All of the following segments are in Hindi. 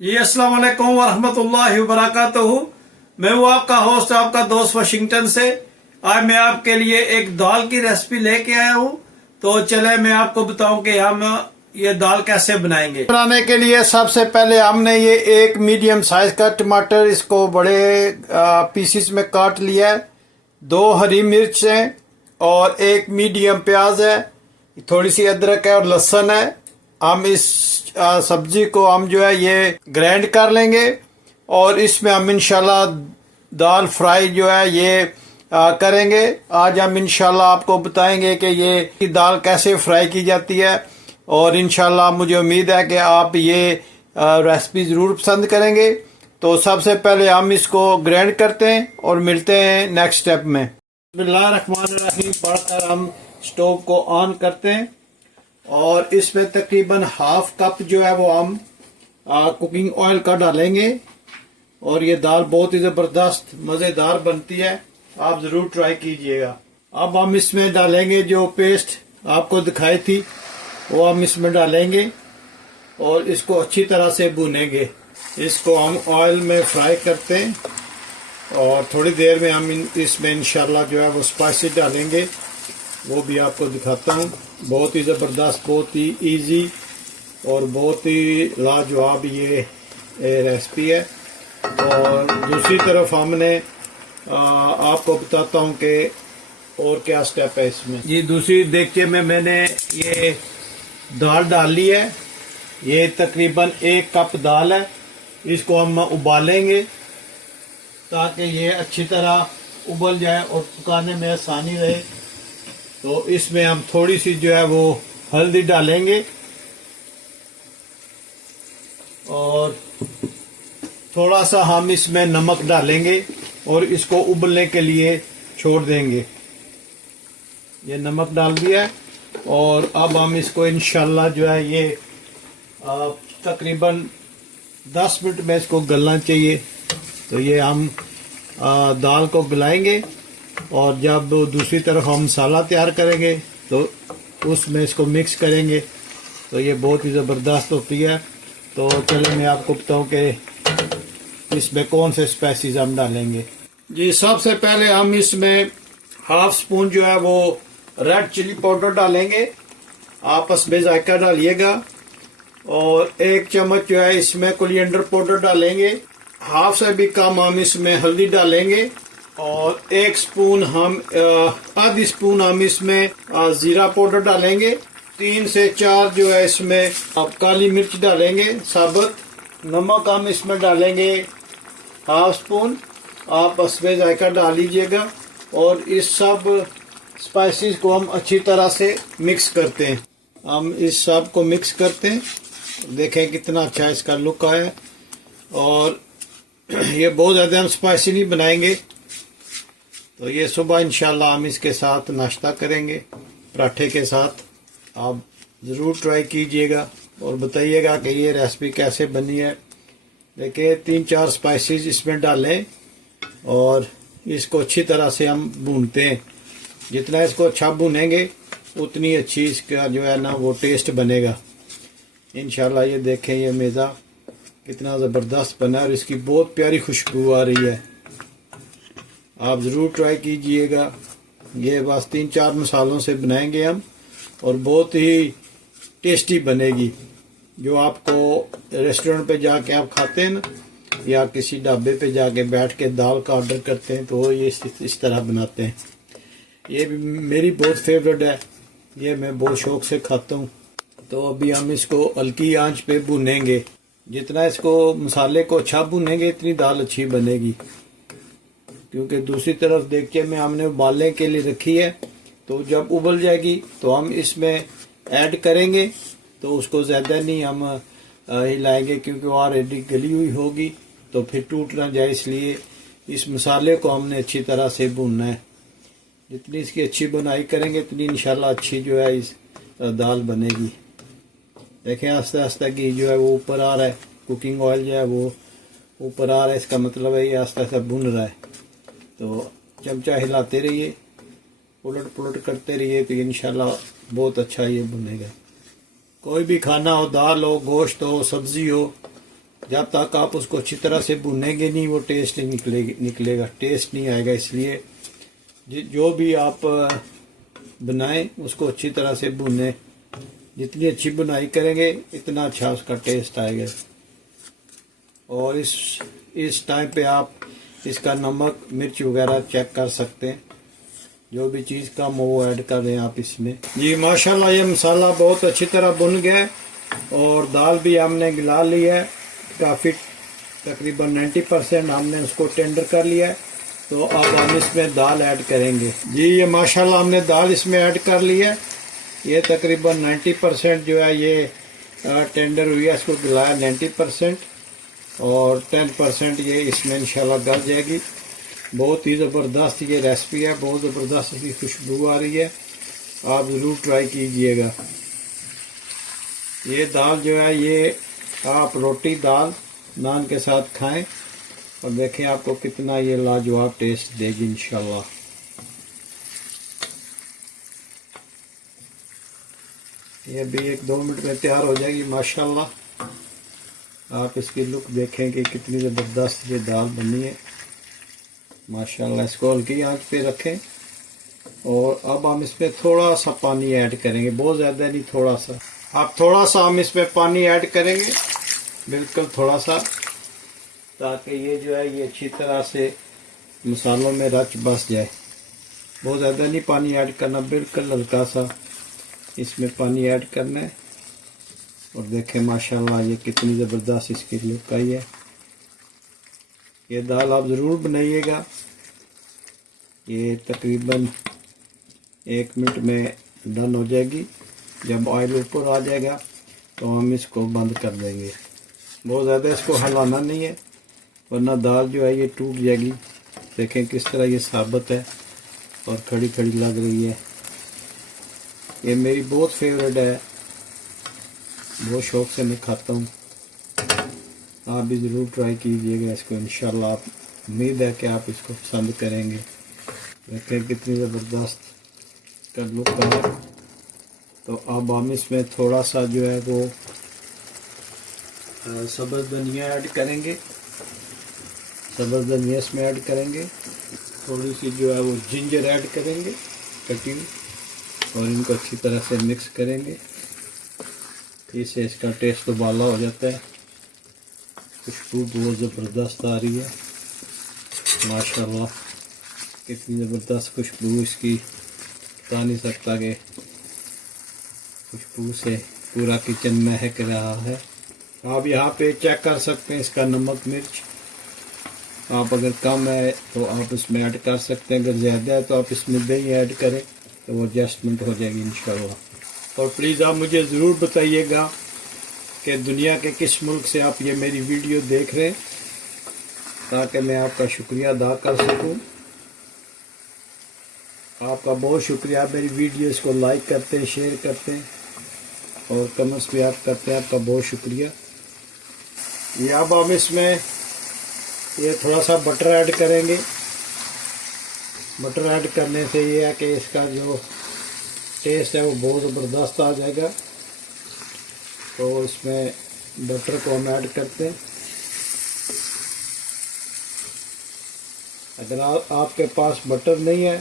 जी अस्सलाम वालेकुम वरहमतुल्लाहि वबरकातुहू। मैं हूँ आपका होस्ट, आपका दोस्त वाशिंगटन से। आज मैं आपके लिए एक दाल की रेसिपी लेके आया हूँ। तो चले मैं आपको बताऊं कि हम ये दाल कैसे बनाएंगे। बनाने के लिए सबसे पहले हमने ये एक मीडियम साइज का टमाटर, इसको बड़े पीसेस में काट लिया है। 2 हरी मिर्च है और 1 मीडियम प्याज है, थोड़ी सी अदरक है और लहसुन है। हम इस सब्जी को हम जो है ये ग्राइंड कर लेंगे और इसमें हम इंशाल्लाह दाल फ्राई जो है ये करेंगे। आज हम इंशाल्लाह आपको बताएंगे कि ये दाल कैसे फ्राई की जाती है और इंशाल्लाह मुझे उम्मीद है कि आप ये रेसिपी ज़रूर पसंद करेंगे। तो सबसे पहले हम इसको ग्राइंड करते हैं और मिलते हैं नेक्स्ट स्टेप में। बिस्मिल्लाहिर्रहमानिर्रहीम पढ़कर हम स्टोव को ऑन करते हैं और इसमें तकरीबन हाफ कप जो है वो हम कुकिंग ऑयल का डालेंगे। और ये दाल बहुत ही ज़बरदस्त मज़ेदार बनती है, आप ज़रूर ट्राई कीजिएगा। अब हम इसमें डालेंगे जो पेस्ट आपको दिखाई थी वो हम इसमें डालेंगे और इसको अच्छी तरह से भूनेंगे। इसको हम ऑयल में फ्राई करते हैं और थोड़ी देर में हम इसमें इंशाल्लाह जो है वो स्पाइसेस डालेंगे, वो भी आपको दिखाता हूँ। बहुत ही ज़बरदस्त, बहुत ही इजी और बहुत ही लाजवाब ये रेसिपी है। और दूसरी तरफ हमने आपको बताता हूँ कि और क्या स्टेप है इसमें। ये दूसरी देगचे में मैंने ये दाल डाल ली है। ये तकरीबन 1 कप दाल है। इसको हम उबालेंगे ताकि ये अच्छी तरह उबल जाए और पकाने में आसानी रहे। तो इसमें हम थोड़ी सी जो है वो हल्दी डालेंगे और थोड़ा सा हम इसमें नमक डालेंगे और इसको उबलने के लिए छोड़ देंगे। ये नमक डाल दिया है और अब हम इसको इंशाल्लाह जो है ये तकरीबन 10 मिनट में इसको गलना चाहिए। तो ये हम दाल को गलाएंगे और जब दूसरी तरफ हम मसाला तैयार करेंगे तो उसमें इसको मिक्स करेंगे। तो ये बहुत ही ज़बरदस्त होती है। तो चलिए मैं आपको बताऊं कि इसमें कौन से स्पाइसेस हम डालेंगे। जी सबसे पहले हम इसमें हाफ स्पून जो है वो रेड चिली पाउडर डालेंगे, आपस में जायका डालिएगा। और 1 चम्मच जो है इसमें कोरिएंडर पाउडर डालेंगे। हाफ से भी कम हम इसमें हल्दी डालेंगे और 1 स्पून हम आधी स्पून हम इसमें जीरा पाउडर डालेंगे। 3 से 4 जो है इसमें अब काली मिर्च डालेंगे साबुत। नमक हम इसमें डालेंगे हाफ स्पून, आप इसमें जायका डाल लीजिएगा। और इस सब स्पाइसेस को हम अच्छी तरह से मिक्स करते हैं। हम इस सब को मिक्स करते हैं, देखें कितना अच्छा इसका लुक आया। और ये बहुत ज़्यादा हम स्पाइसी नहीं बनाएंगे। तो ये सुबह इंशाल्लाह हम इसके साथ नाश्ता करेंगे पराठे के साथ। आप ज़रूर ट्राई कीजिएगा और बताइएगा कि ये रेसिपी कैसे बनी है। देखिए 3-4 स्पाइसेस इसमें डालें और इसको अच्छी तरह से हम भूनते हैं। जितना इसको अच्छा भूनेंगे उतनी अच्छी इसका जो है ना वो टेस्ट बनेगा इंशाल्लाह। ये देखें ये मेज़ा कितना ज़बरदस्त बना और इसकी बहुत प्यारी खुशबू आ रही है। आप ज़रूर ट्राई कीजिएगा। ये बस 3-4 मसालों से बनाएंगे हम और बहुत ही टेस्टी बनेगी। जो आपको रेस्टोरेंट पे जाके आप खाते हैं ना या किसी ढाबे पे जाके बैठ के दाल का ऑर्डर करते हैं तो ये इस तरह बनाते हैं। ये भी मेरी बहुत फेवरेट है, ये मैं बहुत शौक से खाता हूँ। तो अभी हम इसको हल्की आंच पे भुनेंगे। जितना इसको मसाले को अच्छा भुनेंगे इतनी दाल अच्छी बनेगी। क्योंकि दूसरी तरफ देगचे में हमने उबालने के लिए रखी है, तो जब उबल जाएगी तो हम इसमें ऐड करेंगे। तो उसको ज़्यादा नहीं हम हिलाएंगे क्योंकि वो ऑलरेडी गली हुई होगी तो फिर टूट ना जाए, इसलिए इस मसाले को हमने अच्छी तरह से भूनना है। जितनी इसकी अच्छी बुनाई करेंगे इतनी इंशाल्लाह अच्छी जो है इस दाल बनेगी। देखें आस्ते आस्ते घी जो है वो ऊपर आ रहा है, कुकिंग ऑयल जो है वो ऊपर आ रहा है, इसका मतलब है ये आस्ते आस्ते भुन रहा है। तो चमचा हिलाते रहिए, उलट पुलट करते रहिए तो इंशाल्लाह बहुत अच्छा ये बनेगा। कोई भी खाना हो, दाल हो, गोश्त हो, सब्जी हो, जब तक आप उसको अच्छी तरह से भुनेंगे नहीं वो टेस्ट नहीं निकलेगा, टेस्ट नहीं आएगा। इसलिए जो भी आप बनाएं उसको अच्छी तरह से भुनें। जितनी अच्छी बुनाई करेंगे इतना अच्छा उसका टेस्ट आएगा। और इस टाइम पे आप इसका नमक मिर्च वगैरह चेक कर सकते हैं। जो भी चीज़ कम हो वो ऐड कर दें आप इसमें। जी माशाल्लाह ये मसाला बहुत अच्छी तरह भुन गया है और दाल भी हमने गिला ली है काफ़ी, तकरीबन 90% हमने उसको टेंडर कर लिया है। तो अब हम इसमें दाल ऐड करेंगे। जी ये माशाल्लाह हमने दाल इसमें ऐड कर ली है। ये तकरीबन 90% जो है ये टेंडर हुई है, इसको गिलाया 90% और 10% ये इसमें इंशाल्लाह गल जाएगी। बहुत ही ज़बरदस्त ये रेसिपी है, बहुत ज़बरदस्त इसकी खुशबू आ रही है, आप ज़रूर ट्राई कीजिएगा। ये दाल जो है ये आप रोटी दाल नान के साथ खाएं और देखें आपको कितना ये लाजवाब टेस्ट देगी इंशाल्लाह। ये भी 1-2 मिनट में तैयार हो जाएगी माशाल्लाह। आप इसकी लुक देखें कि कितनी ज़बरदस्त ये दाल बनी है माशाल्लाह। इसको हल्की आंच पे रखें और अब हम इसमें थोड़ा सा पानी ऐड करेंगे, बहुत ज़्यादा नहीं, थोड़ा सा। अब थोड़ा सा हम इसमें पानी ऐड करेंगे, बिल्कुल थोड़ा सा, ताकि ये जो है ये अच्छी तरह से मसालों में रच बस जाए। बहुत ज़्यादा नहीं पानी ऐड करना, बिल्कुल हल्का सा इसमें पानी ऐड करना है। और देखें माशाल्लाह ये कितनी ज़बरदस्त इसकी लुक आई है। ये दाल आप ज़रूर बनाइएगा। ये तकरीबन 1 मिनट में डन हो जाएगी। जब ऑयल ऊपर आ जाएगा तो हम इसको बंद कर देंगे। बहुत ज़्यादा इसको हिलाना नहीं है वरना दाल जो है ये टूट जाएगी। देखें किस तरह ये साबुत है और खड़ी खड़ी लग रही है। ये मेरी बहुत फेवरेट है, बहुत शौक़ से मैं खाता हूँ। आप भी ज़रूर ट्राई कीजिएगा इसको इंशाल्लाह। आप उम्मीद है कि आप इसको पसंद करेंगे। देखें कितनी ज़बरदस्त का लुक है। तो अब हम इसमें थोड़ा सा जो है वो सब्ज़ धनिया ऐड करेंगे। सब्ज़ धनिया इसमें ऐड करेंगे। थोड़ी सी जो है वो जिंजर ऐड करेंगे कटी हुई और इनको अच्छी तरह से मिक्स करेंगे। इससे इसका टेस्ट उबाला हो जाता है। खुशबू बहुत ज़बरदस्त आ रही है माशाल्लाह। कितनी ज़बरदस्त खुशबू इसकी, बता नहीं सकता कि खुशबू से पूरा किचन महक रहा है। आप यहाँ पे चेक कर सकते हैं इसका नमक मिर्च। आप अगर कम है तो आप इसमें ऐड कर सकते हैं, अगर ज़्यादा है तो आप इसमें दही ऐड करें तो वो एडजस्टमेंट हो जाएगी इंशाल्लाह। और प्लीज़ आप मुझे ज़रूर बताइएगा कि दुनिया के किस मुल्क से आप ये मेरी वीडियो देख रहे हैं, ताकि मैं आपका शुक्रिया अदा कर सकूं। आपका बहुत शुक्रिया, मेरी वीडियोस को लाइक करते हैं, शेयर करते हैं और कमेंट्स भी आप करते हैं, आपका बहुत शुक्रिया। ये अब हम इसमें ये थोड़ा सा बटर ऐड करेंगे। बटर ऐड करने से ये है कि इसका जो टेस्ट है वो बहुत ज़बरदस्त आ जाएगा। तो इसमें बटर को हम ऐड करते हैं। अगर आपके पास बटर नहीं है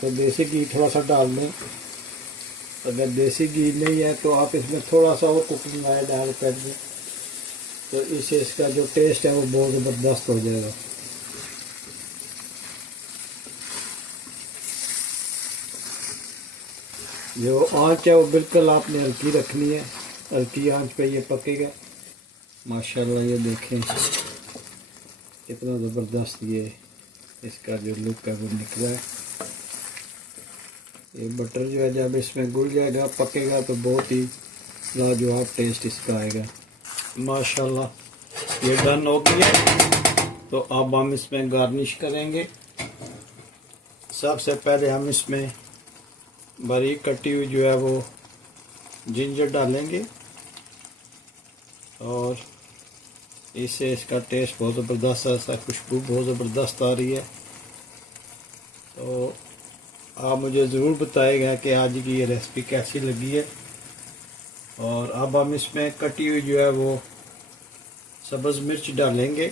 तो देसी घी थोड़ा सा डाल दें। अगर देसी घी नहीं है तो आप इसमें थोड़ा सा और कुकिंग ऑयल ऐड कर दें, तो इससे इसका जो टेस्ट है वो बहुत ज़बरदस्त हो जाएगा। जो आंच है वो बिल्कुल आपने हल्की रखनी है, हल्की आंच पे ये पकेगा माशाल्लाह। ये देखें कितना ज़बरदस्त ये इसका जो लुक है वो निकला है। ये बटर जो है जब इसमें घुल जाएगा, पकेगा, तो बहुत ही लाजवाब टेस्ट इसका आएगा माशाल्लाह। ये डन हो गया। तो अब हम इसमें गार्निश करेंगे। सबसे पहले हम इसमें बारीक कटी हुई जो है वो जिंजर डालेंगे और इससे इसका टेस्ट बहुत ज़बरदस्त है, ऐसा खुशबू बहुत ज़बरदस्त आ रही है। तो आप मुझे ज़रूर बताइएगा कि आज की ये रेसिपी कैसी लगी है। और अब हम इसमें कटी हुई जो है वो सब्ज़ मिर्च डालेंगे।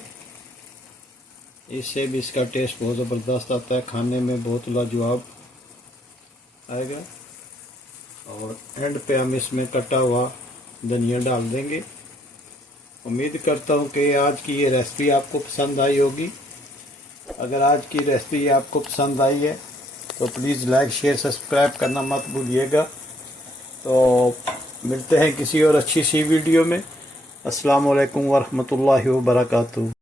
इससे भी इसका टेस्ट बहुत ज़बरदस्त आता है, खाने में बहुत लाजवाब आएगा। और एंड पे हम इसमें कटा हुआ धनिया डाल देंगे। उम्मीद करता हूँ कि आज की ये रेसिपी आपको पसंद आई होगी। अगर आज की रेसिपी आपको पसंद आई है तो प्लीज़ लाइक शेयर सब्सक्राइब करना मत भूलिएगा। तो मिलते हैं किसी और अच्छी सी वीडियो में। अस्सलाम वालेकुम वरहमतुल्लाहि वबरकातुहू।